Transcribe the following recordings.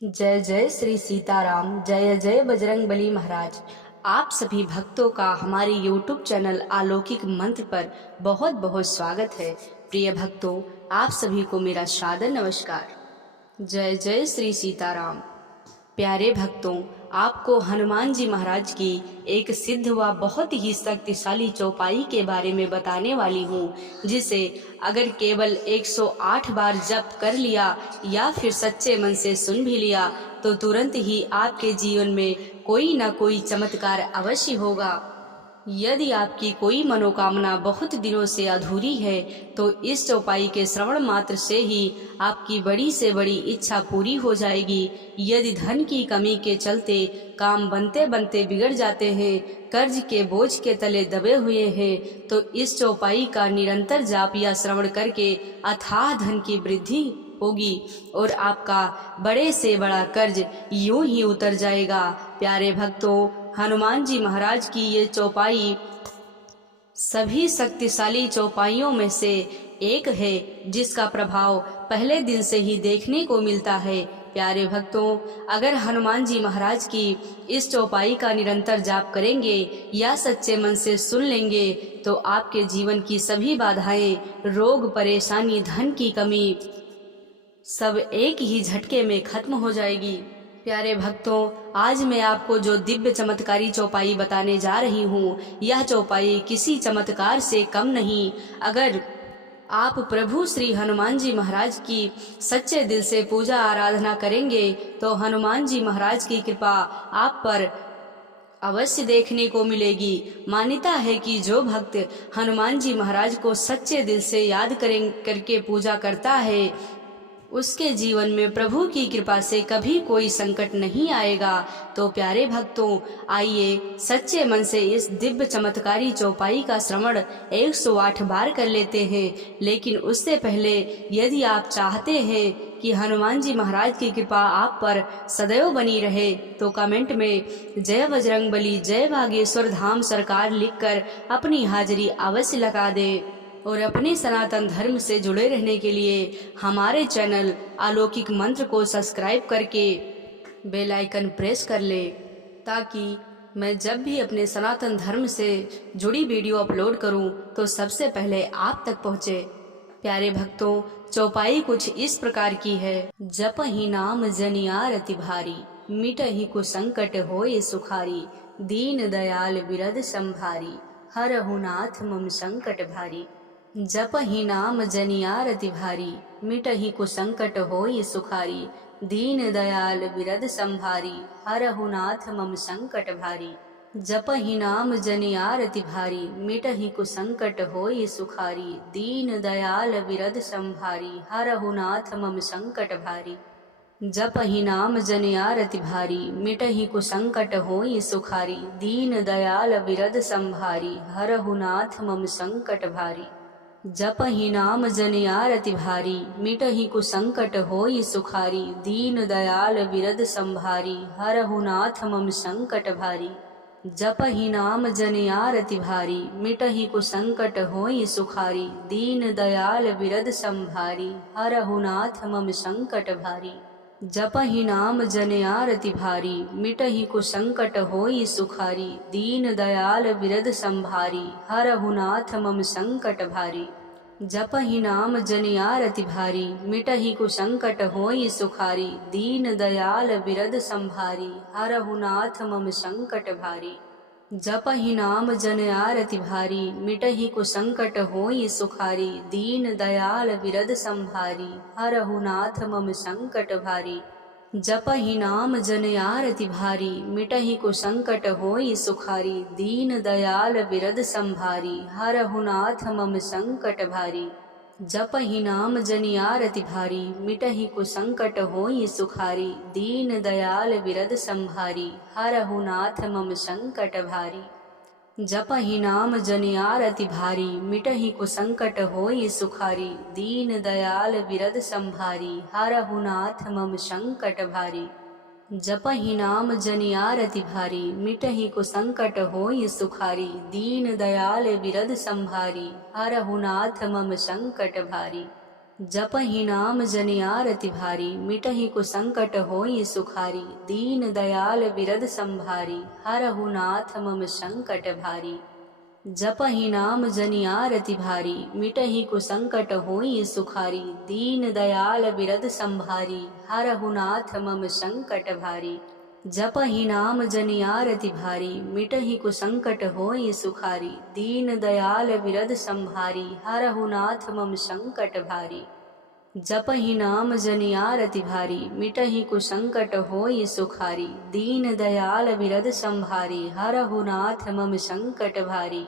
जय जय श्री सीताराम। जय जय बजरंगबली महाराज। आप सभी भक्तों का हमारे YouTube चैनल अलौकिक मंत्र पर बहुत बहुत स्वागत है। प्रिय भक्तों, आप सभी को मेरा सादर नमस्कार। जय जय श्री सीताराम। प्यारे भक्तों, आपको हनुमान जी महाराज की एक सिद्ध व बहुत ही शक्तिशाली चौपाई के बारे में बताने वाली हूँ, जिसे अगर केवल 108 बार जप कर लिया या फिर सच्चे मन से सुन भी लिया तो तुरंत ही आपके जीवन में कोई ना कोई चमत्कार अवश्य होगा। यदि आपकी कोई मनोकामना बहुत दिनों से अधूरी है तो इस चौपाई के श्रवण मात्र से ही आपकी बड़ी से बड़ी इच्छा पूरी हो जाएगी। यदि धन की कमी के चलते काम बनते बनते बिगड़ जाते हैं, कर्ज के बोझ के तले दबे हुए हैं, तो इस चौपाई का निरंतर जाप या श्रवण करके अथाह धन की वृद्धि होगी और आपका बड़े से बड़ा कर्ज यूं ही उतर जाएगा। प्यारे भक्तों, हनुमान जी महाराज की ये चौपाई सभी शक्तिशाली चौपाइयों में से एक है, जिसका प्रभाव पहले दिन से ही देखने को मिलता है। प्यारे भक्तों, अगर हनुमान जी महाराज की इस चौपाई का निरंतर जाप करेंगे या सच्चे मन से सुन लेंगे तो आपके जीवन की सभी बाधाएं, रोग, परेशानी, धन की कमी सब एक ही झटके में खत्म हो जाएगी। प्यारे भक्तों, आज मैं आपको जो दिव्य चमत्कारी चौपाई बताने जा रही हूँ, यह चौपाई किसी चमत्कार से कम नहीं। अगर आप प्रभु श्री हनुमान जी महाराज की सच्चे दिल से पूजा आराधना करेंगे तो हनुमान जी महाराज की कृपा आप पर अवश्य देखने को मिलेगी। मान्यता है कि जो भक्त हनुमान जी महाराज को सच्चे दिल से याद करके पूजा करता है, उसके जीवन में प्रभु की कृपा से कभी कोई संकट नहीं आएगा। तो प्यारे भक्तों, आइए सच्चे मन से इस दिव्य चमत्कारी चौपाई का श्रवण 108 बार कर लेते हैं। लेकिन उससे पहले यदि आप चाहते हैं कि हनुमान जी महाराज की कृपा आप पर सदैव बनी रहे तो कमेंट में जय बजरंगबली, जय बागेश्वर धाम सरकार लिखकर अपनी हाजिरी अवश्य लगा दें। और अपने सनातन धर्म से जुड़े रहने के लिए हमारे चैनल अलौकिक मंत्र को सब्सक्राइब करके बेल आइकन प्रेस कर ले, ताकि मैं जब भी अपने सनातन धर्म से जुड़ी वीडियो अपलोड करूं तो सबसे पहले आप तक पहुंचे। प्यारे भक्तों, चौपाई कुछ इस प्रकार की है। जपहि नाम जनियार अति भारी, मिटहि कुसंकट होय सुखारी, दीन दयाल बिरद संभारी, हरहु नाथ मम संकट भारी। जपहि नाम जनियार अति भारी, मिटहि कुसंकट होय सुखारी, दीन दयाल बिरद संभारी, हरहु नाथ मम संकट भारी। जपहि नाम जनियार अति भारी, मिटहि कुसंकट होय सुखारी, दीन दयाल बिरद संभारी, हरहु नाथ मम संकट भारी। जपहि नाम जनियार अति भारी, मिटहि कुसंकट होय सुखारी, दीन दयाल बिरद संभारी, हरहु नाथ मम संकट भारी। जपहि नाम जनियार अति भारी, मिटहि कुसंकट होय सुखारी, दीन दयाल बिरद संभारी, हरहु नाथ मम संकट भारी। जपहि नाम जनियार अति भारी, मिटहि कुसंकट होय सुखारी, दीन दयाल बिरद संभारी, हरहु नाथ मम संकट भारी। जपहि नाम जनियार अति भारी, मिटहि कुसंकट होय सुखारी, दीन दयाल बिरद संभारी, हरहु नाथ मम संकट भारी। जपहि नाम जनियार अति भारी, मिटहि कुसंकट होय सुखारी, दीन दयाल बिरद संभारी, हरहु नाथ मम संकट भारी। जपहि नाम जनियार अति भारी, मिटहि कुसंकट होय सुखारी, दीन दयाल बिरद संभारी, हरहु नाथ मम संकट भारी। जपहि नाम जनियार अति भारी, मिटहि कुसंकट होय सुखारी, दीन दयाल बिरद संभारी, हरहु नाथ मम संकट भारी। जपहि नाम जनियार अति भारी, मिटहि कुसंकट होय सुखारी, दीन दयाल बिरद संभारी, हरहु नाथ मम संकट भारी। जपहि नाम जनियार अति भारी, मिटहि कुसंकट होय सुखारी, दीन दयाल बिरद संभारी, हरहु नाथ मम संकट भारी। जपहि नाम जनियार अति भारी, मिटहि कुसंकट होय सुखारी, दीन दयाल बिरद संभारी, हरहु नाथ मम संकट भारी। जपहि नाम जनियार अति भारी, मिटहि कुसंकट होई सुखारी। दीन दयाल विरद संभारी, हरहु नाथ मम संकट भारी। जपहि नाम जनियार अति भारी, मिटहि कुसंकट होई सुखारी। दीन दयाल विरद संभारी, हरहु नाथ मम संकट भारी। जपहि नाम जनियार अति भारी, मिटहि कुसंकट होई सुखारी। दीन दयाल विरद संभारी, हरहु नाथ मम संकट भारी। जपहि नाम जनियार अति भारी, मिटहि कुसंकट होई सुखारी। दीन दयाल विरद संभारी, हरहु नाथ मम संकट भारी।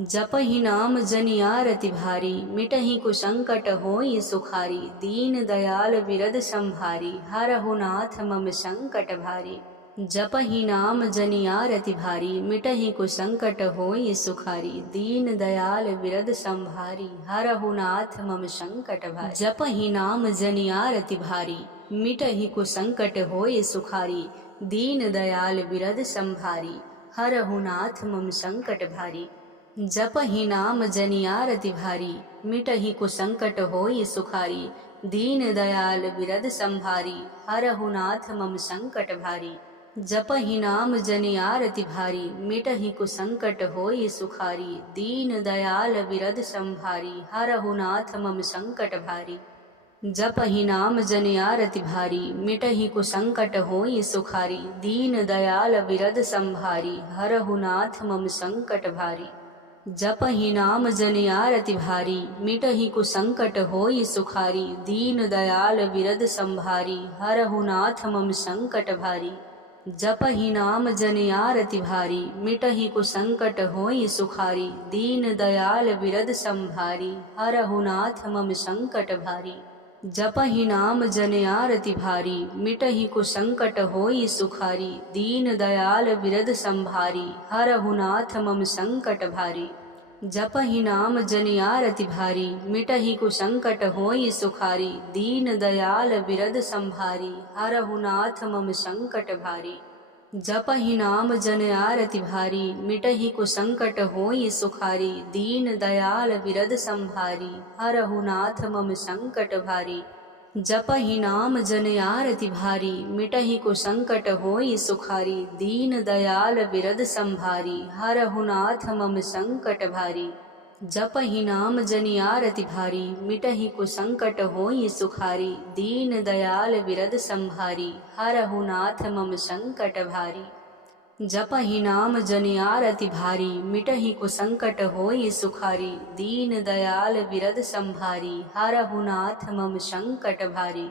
जपहि नाम जनियार अति भारी, मिटहि कुसंकट होई सुखारी। दीन दयाल विरद संभारी, हरहु नाथ मम संकट भारी। जपहि नाम जनियार अति भारी, मिटहि कुसंकट होई सुखारी। दीन दयाल विरद संभारी, हरहु नाथ मम संकट भारी। जपहि नाम जनियार अति भारी, मिटहि कुसंकट होई सुखारी। दीन दयाल विरद संभारी, हरहु नाथ मम संकट भारी। जपहि नाम जनियार अति भारी, मिटहि कुसंकट होई सुखारी। दीन दयाल विरद संभारी, हरहु नाथ मम संकट भारी। जपहि नाम जनियार अति भारी, मिटहि कुसंकट होई सुखारी। दीन दयाल विरद संभारी, हरहु नाथ मम संकट भारी। जपहि नाम जनियार अति भारी, मिटहि कुसंकट होई सुखारी। दीन दयाल विरद संभारी, हरहु नाथ मम संकट भारी। जपहि नाम जनियार अति भारी, मिटहि कुसंकट होई सुखारी। दीन दयाल विरद संभारी, हरहु नाथ मम संकट भारी। जपहि नाम जनियार अति भारी, मिटहि कुसंकट होई सुखारी। दीन दयाल विरद संभारी, हरहु नाथ मम संकट भारी। जपहि नाम जनियार अति भारी, मिटहि कुसंकट होई सुखारी। दीन दयाल विरद संभारी, हरहु नाथ मम संकट भारी। जपहि नाम जनियार अति भारी, मिटहि कुसंकट होई सुखारी। दीन दयाल विरद संभारी, हरहु नाथ मम संकट भारी। जपहि नाम जनियार अति भारी, मिटहि कुसंकट होई सुखारी। दीन दयाल विरद संभारी, हरहु नाथ मम संकट भारी। जपहि नाम जनियार अति भारी, मिटहि कुसंकट होई सुखारी। दीन दयाल विरद संभारी, हरहु नाथ मम संकट भारी। जपहि नाम जनियार अति भारी, मिटहि कुसंकट होई सुखारी। दीन दयाल विरद संभारी, हरहु नाथ मम संकट भारी। जपहि नाम जनियार अति भारी, मिटहि कुसंकट होई सुखारी। दीन दयाल विरद संभारी, हरहु नाथ मम संकट भारी।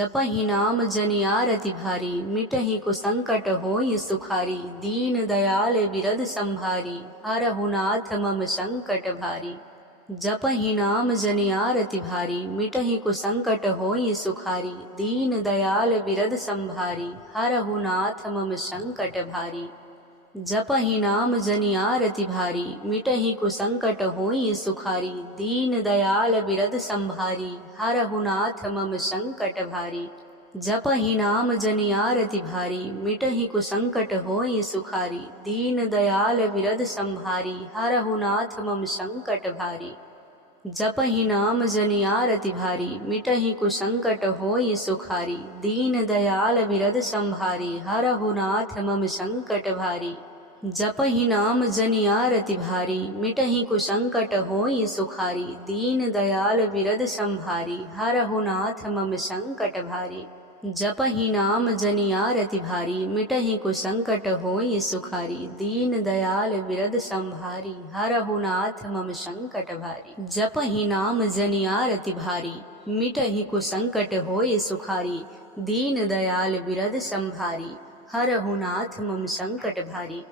जपहि नाम जनियार अति भारी, मिटहि कुसंकट होई सुखारी। दीन दयाल विरद संभारी, हरहु नाथ मम संकट भारी। जपहि नाम जनियार अति भारी, मिटहि कुसंकट होई सुखारी। दीन दयाल विरद संभारी, हरहु नाथ मम संकट भारी। जपहि नाम जनियार अति भारी, मिटहि कुसंकट होई सुखारी। दीन दयाल विरद संभारी, हरहु नाथ मम संकट भारी। जपहि नाम जनियार अति भारी, मिटहि कुसंकट होई सुखारी। दीन दयाल विरद संभारी, हरहु नाथ मम संकट भारी। जपहि नाम जनियार अति भारी, मिटहि कुसंकट होई सुखारी। दीन दयाल विरद संभारी, हरहु नाथ मम संकट भारी। जपहि नाम जनियार अति भारी, मिटहि कुसंकट होई सुखारी। दीन दयाल विरद संभारी, हरहु नाथ मम संकट भारी। जपहि नाम जनियार अति भारी, मिटहि कुसंकट होई सुखारी। दीन दयाल विरद संभारी, हरहु नाथ मम संकट भारी। जपहि नाम जनियार अति भारी, मिटहि कुसंकट होई सुखारी। दीन दयाल विरद संभारी, हरहु नाथ मम संकट भारी।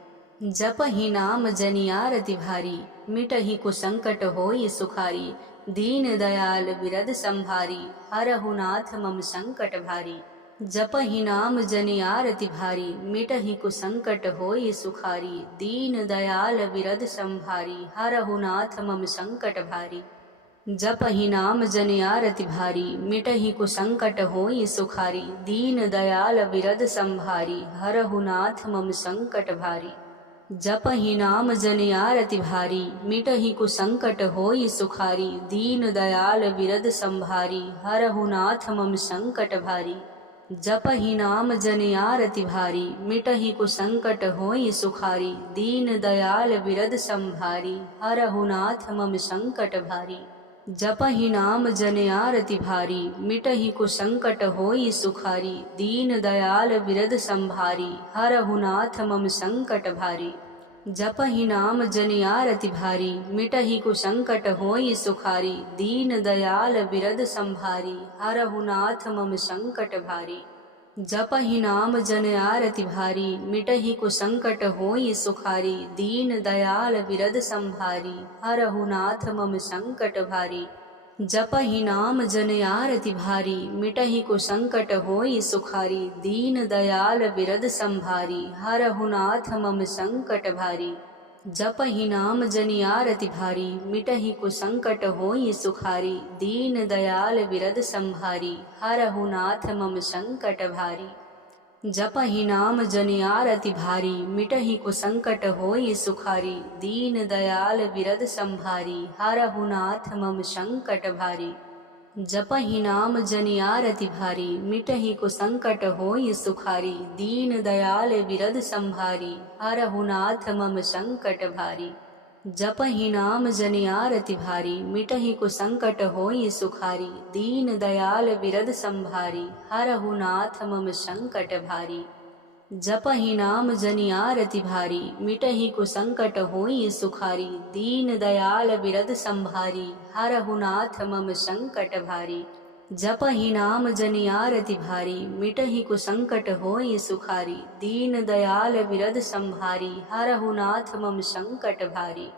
जपहि नाम जनियार अति भारी, मिटहि कुसंकट होई सुखारी। दीन दयाल विरद संभारी, हरहु नाथ मम संकट भारी। जपहि नाम जनियार अति भारी, मिटहि कुसंकट होई सुखारी। दीन दयाल विरद संभारी, हरहु नाथ मम संकट भारी। जपहि नाम जनियार अति भारी, मिटहि कुसंकट होई सुखारी। दीन दयाल विरद संभारी, हरहु नाथ मम संकट भारी। जपहि नाम जनिया रति भारी, मिटहि कुसंकट होई सुखारी, दीन दयाल विरद संभारी, हरहु नाथ मम संकट भारी। जपहि नाम जनिया रति भारी, मिटहि कुसंकट होई सुखारी, दीन दयाल विरद संभारी, हरहु नाथ मम संकट भारी। जपहि नाम जनिया रति भारी, मिटहि कुसंकट होई सुखारी, दीन दयाल विरद संभारी, हरहु नाथ मम संकट भारी। जपहि नाम जनिया रति भारी, मिटहि कुसंकट होई सुखारी, दीन दयाल विरद संभारी, हरहु नाथ मम संकट भारी। जपहि नाम जनिया रति भारी, मिटहि कुसंकट होई सुखारी, दीन दयाल विरद संभारी, हरहु नाथ मम संकट भारी। जपहि नाम जनिया रति भारी, मिटहि कुसंकट होई सुखारी, दीन दयाल विरद संभारी, हरहु नाथ मम संकट भारी। जपहि नाम जनिया रति भारी, मिटहि कुसंकट होई सुखारी, दीन दयाल विरद संभारी, हरहु नाथ मम संकट भारी। जपहि नाम जनिया रति भारी, मिटहि कुसंकट होई सुखारी, दीन दयाल विरद संभारी, हरहु नाथ मम संकट भारी। जपहि नाम जनिया रति भारी, मिटहि कुसंकट होई सुखारी, दीन दयाल विरद संभारी, हरहु नाथ मम संकट भारी। जपहि नाम जनिया रति भारी, मिटहि कुसंकट होई सुखारी, दीन दयाल विरद संभारी, हरहु नाथ मम संकट भारी। जपहि नाम जनिया रति भारी, मिटहि कुसंकट होई सुखारी, दीन दयाल विरद संभारी, हरहु नाथ मम संकट भारी। जपहि नाम जनिया रति भारी, मिटहि कुसंकट होई सुखारी, दीन दयाल विरद संभारी, हरहु नाथ मम संकट भारी।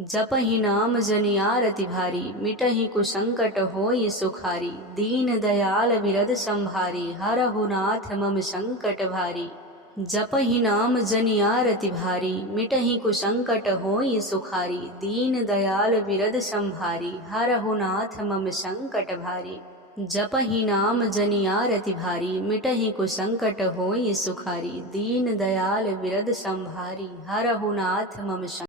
जपहि नाम जनिया रति भारी, मिटहि कुसंकट होई सुखारी, दीन दयाल विरद संभारी, हरहु नाथ मम संकट भारी। जपहि नाम जनिया रति भारी, मिटहि कुसंकट होई सुखारी, दीन दयाल विरद संभारी, हरहु नाथ मम संकट भारी। जपहि नाम जनिया रति भारी, मिटहि कुसंकट होई सुखारी, दीन दयाल विरद संभारी, हरहु नाथ मम